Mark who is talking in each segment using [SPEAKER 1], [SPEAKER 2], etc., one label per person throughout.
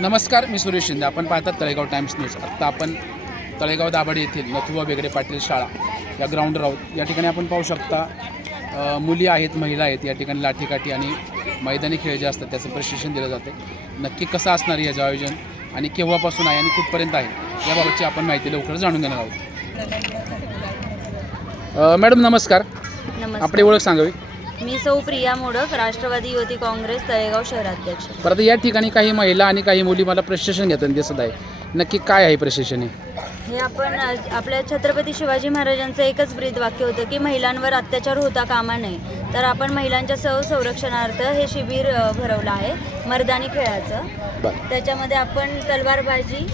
[SPEAKER 1] नमस्कार मी सुरेश शिंदे. आपण पाहतात तळेगाव टाइम्स न्यूज. आत्ता आपण तळेगाव दाभाडे येथील नथुबा बेगडे पाटील शाळा या ग्राउंडवर आहोत या ठिकाणी आपण पाहू शकता मुली आहेत महिला आहेत. या ठिकाणी लाठीकाठी आणि मैदानी खेळ जे असतात त्याचं प्रशिक्षण दिलं जाते. नक्की कसं असणार आहे याचं आयोजन आणि केव्हापासून आहे आणि कुठपर्यंत आहे याबाबतची आपण माहिती लवकर जाणून घेणार आहोत. मॅडम नमस्कार. आपली ओळख सांगावी.
[SPEAKER 2] मी सौ प्रिया मोडक राष्ट्रवादी युवती काँग्रेस तळेगाव शहराध्यक्ष.
[SPEAKER 1] परत या ठिकाणी काही महिला आणि काही मुली मला प्रशिक्षण घेताना दिसत आहे. नक्की काय आहे प्रशिक्षण हे?
[SPEAKER 2] हे आपण अ, आपल्या छत्रपती शिवाजी महाराजांचं एकच ब्रीद वाक्य होतं की महिलांवर अत्याचार होता कामा नये. तर आपण महिलांच्या सह संरक्षणार्थ हे शिबिर अ, भरवलं आहे मर्दानी खेळाचं.
[SPEAKER 1] बरं.
[SPEAKER 2] त्याच्यामध्ये आपण तलवारबाजी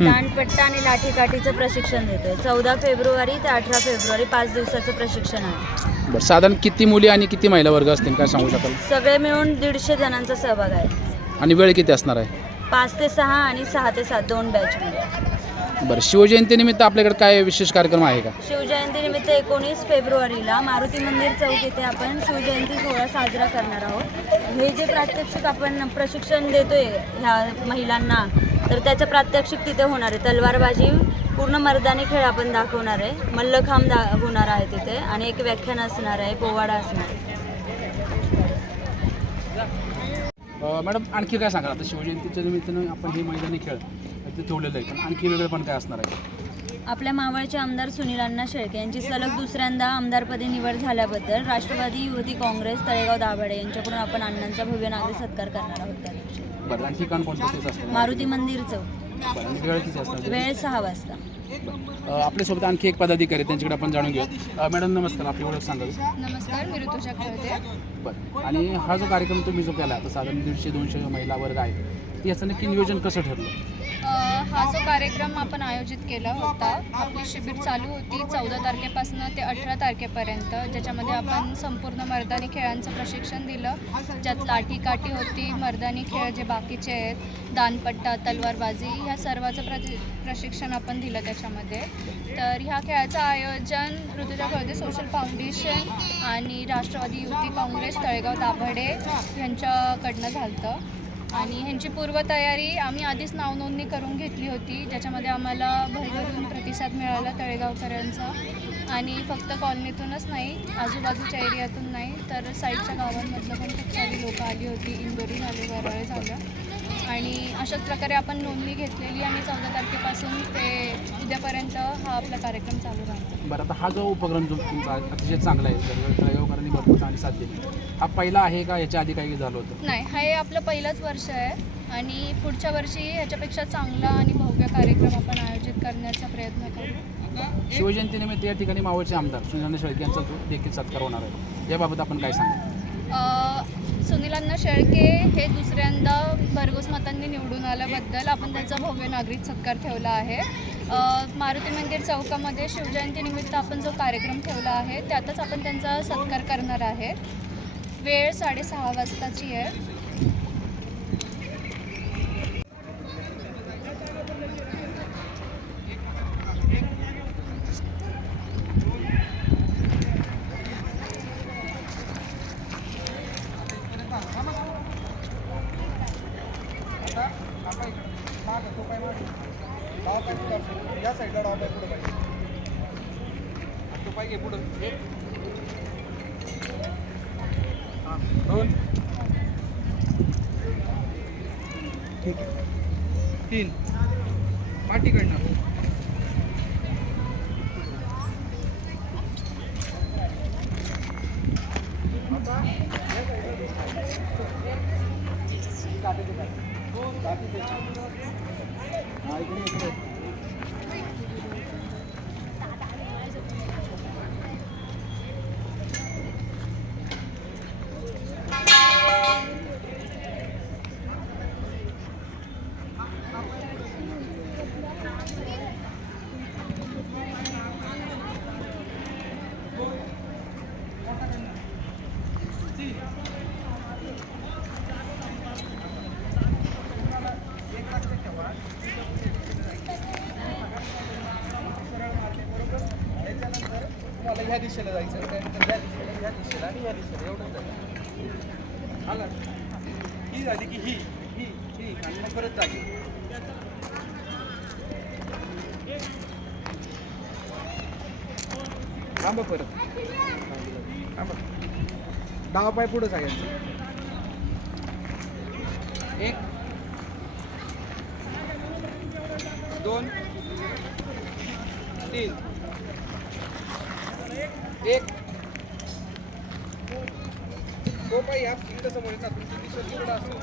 [SPEAKER 2] दांडपट्टा आणि लाठीकाठीचं प्रशिक्षण देतोय. चौदा फेब्रुवारी ते अठरा फेब्रुवारी पाच दिवसाचं प्रशिक्षण आहे.
[SPEAKER 1] बरं साधारण किती मुली आणि किती महिला वर्ग असतील काय सांगू शकाल?
[SPEAKER 2] सगळे मिळून दीडशे जणांचा सहभाग आहे.
[SPEAKER 1] आणि वेळ किती असणार आहे?
[SPEAKER 2] पाच ते सहा आणि सहा ते सात दोन बॅचमध्ये
[SPEAKER 1] बरं शिवजयंतीनिमित्त आपल्याकडे काय विशेष कार्यक्रम आहे का?
[SPEAKER 2] शिवजयंतीनिमित्त एकोणीस फेब्रुवारीला मारुती मंदिर चौक येथे आपण शिवजयंती सोहळा साजरा करणार आहोत. हे जे प्रात्यक्षिक आपण प्रशिक्षण देतोय ह्या महिलांना तर त्याचं प्रात्यक्षिक तिथे होणार आहे. तलवारबाजी पूर्ण मर्दानी खेळ आपण दाखवणार आहे. मल्लखांब दा होणार आहे तिथे. आणि एक व्याख्यान असणार आहे पोवाडा असणार. आहे
[SPEAKER 1] मॅडम आणखी काय सांगाल? आता शिवजयंतीच्या निमित्तानं आपण हे मैदानी खेळ ते ठेवलेलं आहे पण आणखी वेगळं पण काय असणार आहे?
[SPEAKER 2] आपल्या मावळचे आमदार सुनील अण्णा शेळके यांची सलग दुसऱ्यांदा आमदारपदी निवड झाल्याबद्दल राष्ट्रवादी युवती काँग्रेस तळेगाव दाभाडे यांच्याकडून आपण अण्णांचा भव्य नागरी सत्कार करणार आहोत त्या दिवशी.
[SPEAKER 1] बरं आणि ठिकाण कोणतं तेच असणार?
[SPEAKER 2] मारुती मंदिर चौक.
[SPEAKER 1] वेळ किती असणार
[SPEAKER 2] वेळ सहा वाजता.
[SPEAKER 1] अं, आपल्यासोबत आणखी एक पदाधिकारी आहेत, त्यांच्याकडे आपण जाणून घेऊ अं, मॅडम नमस्कार. आपली ओळख सांगावी
[SPEAKER 3] नमस्कार मी ऋतुजा खेळते
[SPEAKER 1] बरं. आणि हा जो कार्यक्रम तुम्ही जो केला आता साधारण दीडशे दोनशे महिला वर्ग आहे याचं नक्की नियोजन कसं ठरलं?
[SPEAKER 3] हा जो कार्यक्रम आपण आयोजित केला होता आपली शिबिर चालू होती चौदा तारखेपासून ते अठरा तारखेपर्यंत. ज्याच्यामध्ये आपण संपूर्ण मर्दानी खेळांचं प्रशिक्षण दिलं. ज्यात लाठी काठी होती मर्दानी खेळ जे बाकीचे आहेत दानपट्टा तलवारबाजी ह्या सर्वाचं प्र प्रशिक्षण आपण दिलं त्याच्यामध्ये. तर ह्या खेळाचं आयोजन ऋतुजा खळदे सोशल फाउंडेशन आणि राष्ट्रवादी युवती काँग्रेस तळेगाव दाभडे यांच्याकडनं झालं आणि ह्यांची पूर्वतयारी आम्ही आधीच नावनोंदणी करून घेतली होती. ज्याच्यामध्ये आम्हाला भरभरून प्रतिसाद मिळाला तळेगावकरांचा. आणि फक्त कॉलनीतूनच नाही आजूबाजूच्या एरियातून नाही तर साईडच्या गावांमधलं पण खूप सारी लोकं आली होती. इंदोरी झाले वरळे झालं. आणि अशाच प्रकारे आपण नोंदणी घेतलेली आणि चौदा तारखेपासून ते उद्यापर्यंत हा आपला कार्यक्रम चालू राहतो.
[SPEAKER 1] बरं आता हा जो उपक्रम जो तुमचा अतिशय चांगला आहे तर तळेगावकरांनी भरपूर चांगली साथ दिली. हा पहिला आहे का याच्या आधी काही झालं होतं?
[SPEAKER 3] नाही हे आपलं पहिलंच वर्ष आहे. आणि पुढच्या वर्षी ह्याच्यापेक्षा चांगला आणि भव्य कार्यक्रम आपण आयोजित करण्याचा प्रयत्न करू.
[SPEAKER 1] शिवजयंतीनिमित्त या ठिकाणी मावळचे आमदार सुनील शेळके यांचा तो देखील सत्कार होणार आहे. याबाबत आपण काय सांगा
[SPEAKER 3] अ, सुनीलांना शेळके हे दुसऱ्यांदा भरघोस मतांनी निवडून आल्याबद्दल आपण त्यांचा भव्य नागरिक सत्कार ठेवला आहे. अ, मारुती मंदिर चौकामध्ये शिवजयंतीनिमित्त आपण जो कार्यक्रम ठेवला आहे त्यातच आपण त्यांचा सत्कार करणार आहे. वेळ साडेसहा वाजताची आहे.
[SPEAKER 4] या साईडला डाव आहे पुढे पाहिजे. तो पाहिजे घे पुढं एक हा, दोन ठीक आहे. तीन पाठीकडनं तुम्हाला ह्या दिशेला जायचं त्यानंतर ह्या दिशेला ह्या दिशेला आणि ह्या दिशेला. एवढंच झालं आला ही झाली की ही ही ही. आणि मग परत जागी थांबा परत. दहा पाय पुढं सगळ्यांचं एक दोन तीन. एक. तो पाय या समोर येतात. तुमची दिशा तिकडं असतो.